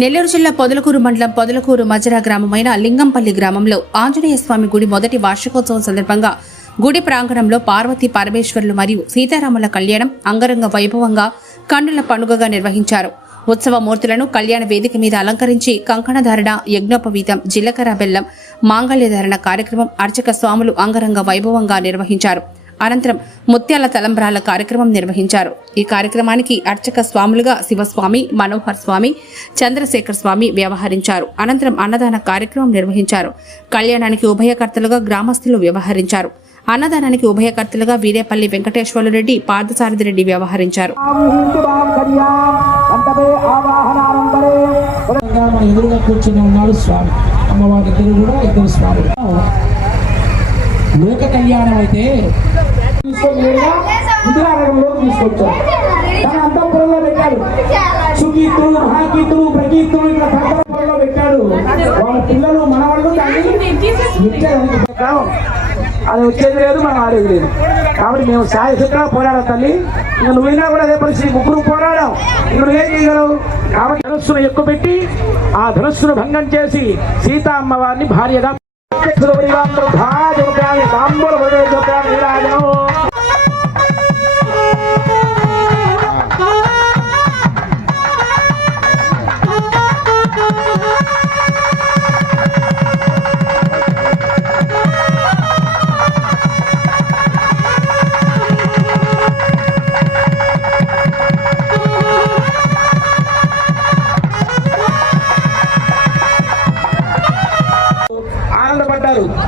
నెల్లూరు జిల్లా పొదలకూరు మండలం పొదలకూరు మజరా గ్రామమైన లింగంపల్లి గ్రామంలో ఆంజనేయ స్వామి గుడి మొదటి వార్షికోత్సవం సందర్భంగా గుడి ప్రాంగణంలో పార్వతి పరమేశ్వరులు మరియు సీతారాముల కళ్యాణం అంగరంగ వైభవంగా కన్నుల పండుగగా నిర్వహించారు. ఉత్సవ మూర్తులను కళ్యాణ వేదిక మీద అలంకరించి కంకణధారణ యజ్ఞోపవీతం జీలకర్ర బెల్లం మాంగళ్యధారణ కార్యక్రమం అర్చక స్వాములు అంగరంగ వైభవంగా నిర్వహించారు. అనంతరం ముత్యాల తలంబ్రాల కార్యక్రమం నిర్వహించారు. ఈ కార్యక్రమానికి అర్చక స్వాములుగా శివస్వామి మనోహర్ స్వామి చంద్రశేఖర్ స్వామి వ్యవహరించారు. అనంతరం అన్నదాన కార్యక్రమం నిర్వహించారు. కళ్యాణానికి ఉభయకర్తలుగా గ్రామస్తులు వ్యవహరించారు. అన్నదానానికి ఉభయకర్తలుగా వీరేపల్లి వెంకటేశ్వర రెడ్డి పార్థసారథి రెడ్డి వ్యవహరించారు. మన ఎదురుగా కూర్చుని ఉన్నాడు స్వామి. అమ్మవారి ఇద్దరు కూడా ఇద్దరు స్వాములు. లోక కళ్యాణం అయితే తన అంతఃపురంలో పెట్టాడు సుకీర్తులు మహాకీర్తులు ఇక్కడ పెట్టాడు వాళ్ళ పిల్లలు మనవాళ్ళు కానీ అది వచ్చేది లేదు మనం ఆడేది లేదు. కాబట్టి మేము సాయశక్తిగా పోరాడాం తల్లి. ఇంకా నువ్వైనా కూడా అదే పరిస్థితి ముగ్గురు పోరాడాం. ఇప్పుడు ఏం చేయగలవు? కాబట్టి ధనస్సును ఎక్కువ పెట్టి ఆ ధనస్సును భంగం చేసి సీతా అమ్మవారిని భార్యగా ಕ್ಷೇತ್ರದಲ್ಲಿ ಮಾತ್ರ ಭಾಗ ಉಂಟಾಗಿ ಸಾಂಬಾರು ಬರೆಯಲು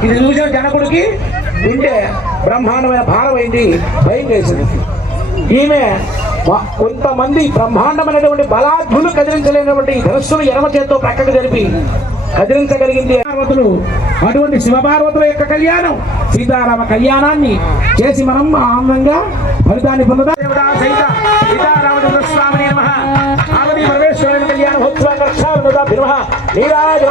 ఇది చూసిన జనకుడికి ఉంటే బ్రహ్మాండమైన భారమైంది భయం వేసింది. ఈమె కొంతమంది బ్రహ్మాండమైనటువంటి బలాఢ్యులు కదిలించలేనటువంటి ధనస్సును ఎడమ చేత్తో ప్రక్కకు జరిపి కదిలించగలిగింది. పార్వతులు అటువంటి శివపార్వతుల యొక్క కళ్యాణం. సీతారామ కళ్యాణాన్ని చేసి మనం ఆనందంగా ఫలితాన్ని పొందుదాం. దేవతా సహిత సీతారామచంద్ర స్వామిని నమః. పార్వతీ పరమేశ్వరుని కళ్యాణ నీరాజన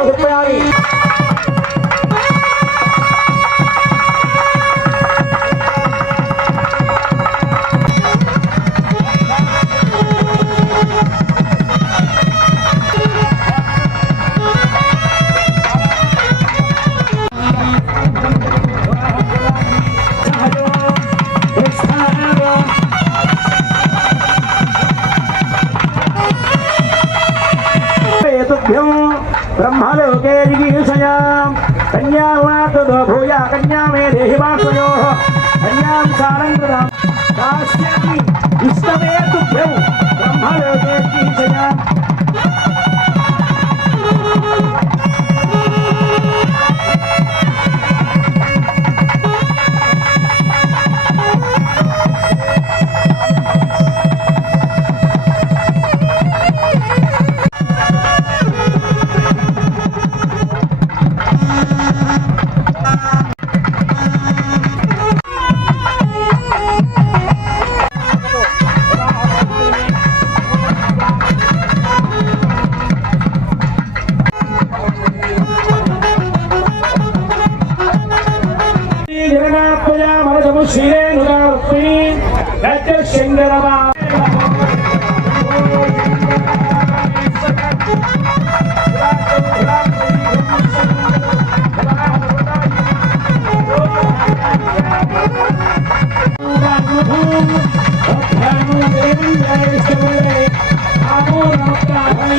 कन्यां कन्यावात् भूया कन्या मे देहि वासुयोः। कन्यां सारं कृतां दास्यामि विष्णवे तुभ्यौ ब्रह्मलोकेऽपि হাজার তিন রাজ্যের সিন্দারাবাদ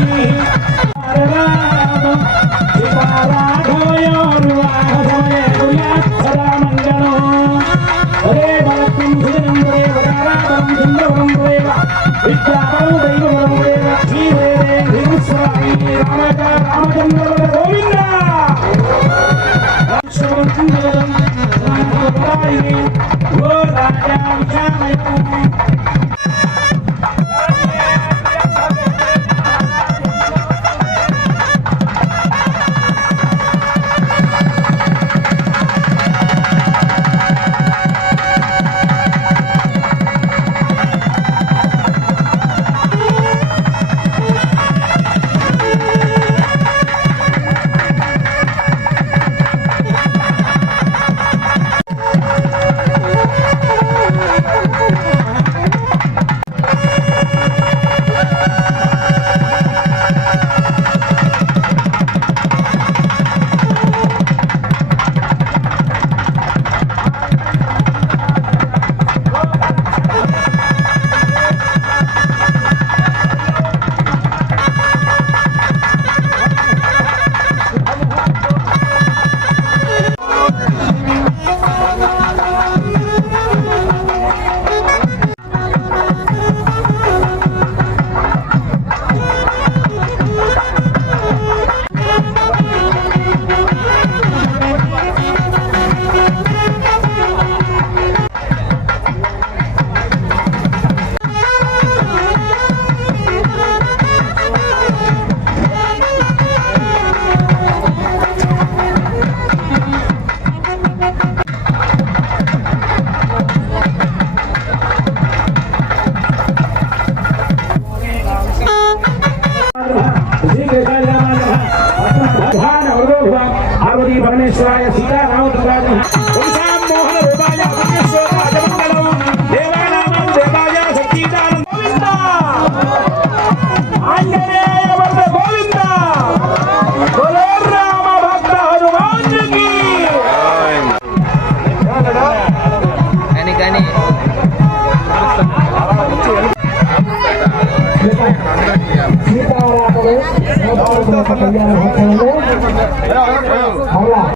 Thank. Thank you.